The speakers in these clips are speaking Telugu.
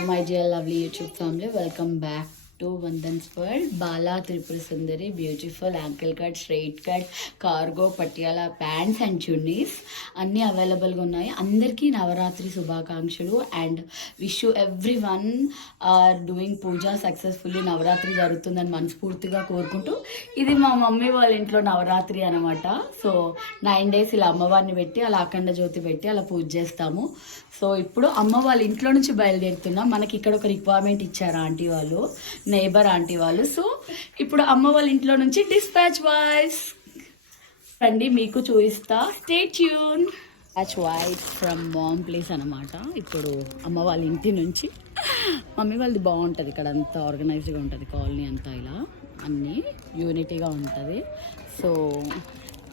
Hello my dear lovely YouTube family, welcome back to Vandan's World. Bala Tripura Sundari, beautiful ankle cut, straight cut, cargo, patiala pants and chunnis అన్నీ అవైలబుల్గా ఉన్నాయి. అందరికీ నవరాత్రి శుభాకాంక్షలు and wish you everyone are doing puja successfully. Navratri జరుగుతుందని మనస్ఫూర్తిగా కోరుకుంటూ, ఇది మా మమ్మీ వాళ్ళ ఇంట్లో నవరాత్రి అనమాట. సో 9 days ఇలా అమ్మవారిని పెట్టి అలా అఖండ జ్యోతి పెట్టి అలా పూజ చేస్తాము. సో ఇప్పుడు అమ్మ వాళ్ళ ఇంట్లో నుంచి బయలుదేరుతున్నాం. మనకి ఇక్కడ ఒక రిక్వైర్మెంట్ ఇచ్చారు ఆంటీ వాళ్ళు, నైబర్ ఆంటీ వాళ్ళు. సో ఇప్పుడు అమ్మ వాళ్ళ ఇంట్లో నుంచి డిస్పాచ్ వాయిస్ రండి, మీకు చూపిస్తా. Stay tune. Dispatch voice from mom place అనమాట. ఇప్పుడు అమ్మ వాళ్ళ ఇంటి నుంచి మమ్మీ వాళ్ళది బాగుంటుంది, ఇక్కడ అంతా ఆర్గనైజ్డ్గా ఉంటుంది, కాలనీ అంతా ఇలా అన్నీ యూనిటీగా ఉంటుంది. సో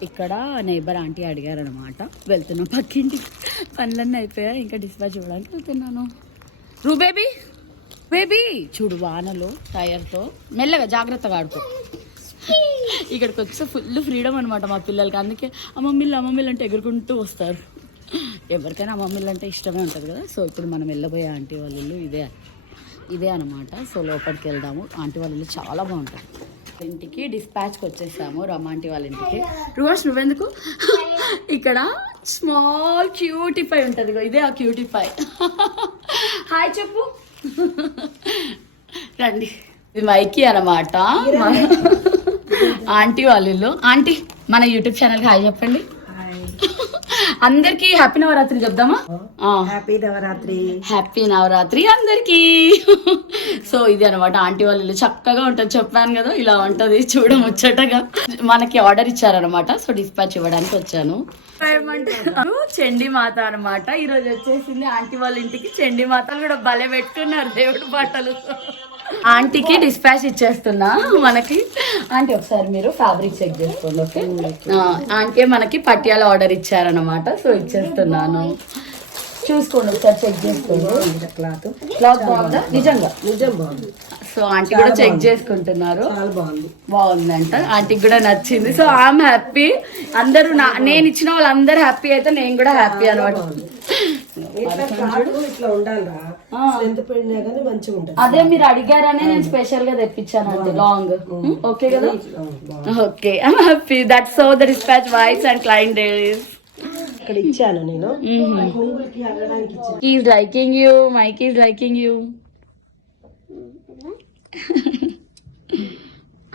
ఇక్కడ నైబర్ ఆంటీ అడిగారనమాట, వెళ్తున్నాం పక్కింటికి. పనులన్నీ అయిపోయాయి, ఇంకా డిస్పాచ్ ఇవ్వడానికి వెళ్తున్నాను. రూ బేబీ బేబీ చూడు, వానలో టైర్తో మెల్లగా జాగ్రత్తగా ఆడుకో. ఇక్కడికి వచ్చి ఫుల్ ఫ్రీడమ్ అనమాట మా పిల్లలకి. అందుకే అమ్మమ్మిళ్ళు అంటే ఎగురుకుంటూ వస్తారు. ఎవరికైనా అమ్మమ్మిళ్ళు అంటే ఇష్టమే ఉంటుంది కదా. సో ఇప్పుడు మనం వెళ్ళబోయే ఆంటీ వాళ్ళ ఇల్లు ఇదే అనమాట. సో లోపలికి వెళ్దాము. ఆంటీ వాళ్ళ ఇల్లు చాలా బాగుంటుంది. ఇంటికి డిస్పాచ్కి వచ్చేసాము, రమాంటి వాళ్ళ ఇంటికి. రువాష్ నువ్వెందుకు? ఇక్కడ స్మాల్ క్యూటిఫై ఉంటుంది, ఇదే ఆ క్యూటిఫై. హాయ్ చెప్పు. రండి, ఇది మైకి అనమాట, ఆంటీ వాళ్ళ ఇల్లు. ఆంటీ మన యూట్యూబ్ ఛానల్కి హాయ్ చెప్పండి. అందరికి హ్యాపీ నవరాత్రి చెప్దామా? హ్యాపీ నవరాత్రి అందరికి. సో ఇది అనమాట ఆంటీ వాళ్ళ ఇల్లు, చక్కగా ఉంటుంది. చెప్పాను కదా ఇలా ఉంటది, చూడముచ్చటగా. మనకి ఆర్డర్ ఇచ్చారనమాట, సో డిస్పాచ్ ఇవ్వడానికి వచ్చాను. ఏమంటారు, చండీ మాత అనమాట. ఈరోజు వచ్చేసింది ఆంటీ వాళ్ళ ఇంటికి. చండీ మాతలు కూడా భలే పెట్టుకున్నారు, దేవుడు బట్టలు. ఆంటీకి డిస్పాచ్ ఇచ్చేస్తున్నా మనకి. ఆంటీ ఒకసారి మీరు ఫ్యాబ్రిక్ చెక్ చేసుకోండి, ఓకే? ఆంటీ మనకి పట్యాల ఆర్డర్ ఇచ్చారనమాట, సో ఇచ్చేస్తున్నాను. చూసుకోండి ఒకసారి, చెక్ చేసుకోండి. క్లాత్ బాగుందా? నిజం బాగుంది. సో ఆంటీ కూడా చెక్ చేసుకుంటున్నారు. బాగుందంట, ఆంటీకి కూడా నచ్చింది. So I'm happy. అందరూ నేను ఇచ్చిన వాళ్ళందరూ హ్యాపీ అయితే నేను కూడా హ్యాపీ అనమాట. అదే మీరు అడిగారనే నేను స్పెషల్ గా తెప్పించాను అంతే, లాంగ్. ఓకే కదా? Okay, I'm happy. That's so the dispatch voice and client days. ఇక్కడ ఇచ్చాను నేను. He's liking you, Mike is liking you.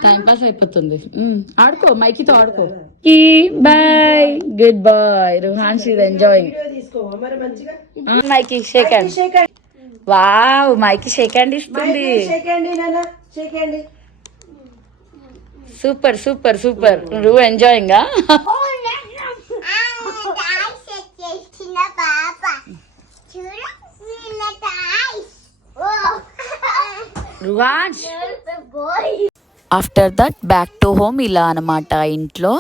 Time pass అయిపోతుంది. ఆడుకో, మైకీతో ఆడుకో. Boy, good boy. Ruhans is enjoying. Mikey shake hand. Wow, Mikey shake hand ఇస్తుంది. Super super super. Ru enjoying. After that back to home ఇలా అనమాట ఇంట్లో,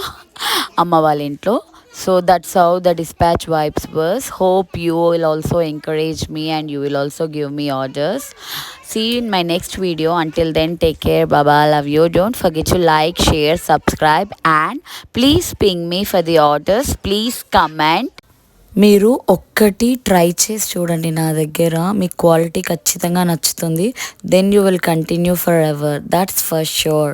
అమ్మ వాళ్ళ ఇంట్లో. So that's how the dispatch vibes were. Hope you will also encourage me and you will also give me orders. See you in my next video. Until then, take care. Bye bye. Love you. Don't forget to like, share, subscribe and please ping me for the orders. Please comment. మీరు ఒక్కటి ట్రై చేసి చూడండి నా దగ్గర, మీకు క్వాలిటీ ఖచ్చితంగా నచ్చుతుంది. Then you will continue forever, that's for sure.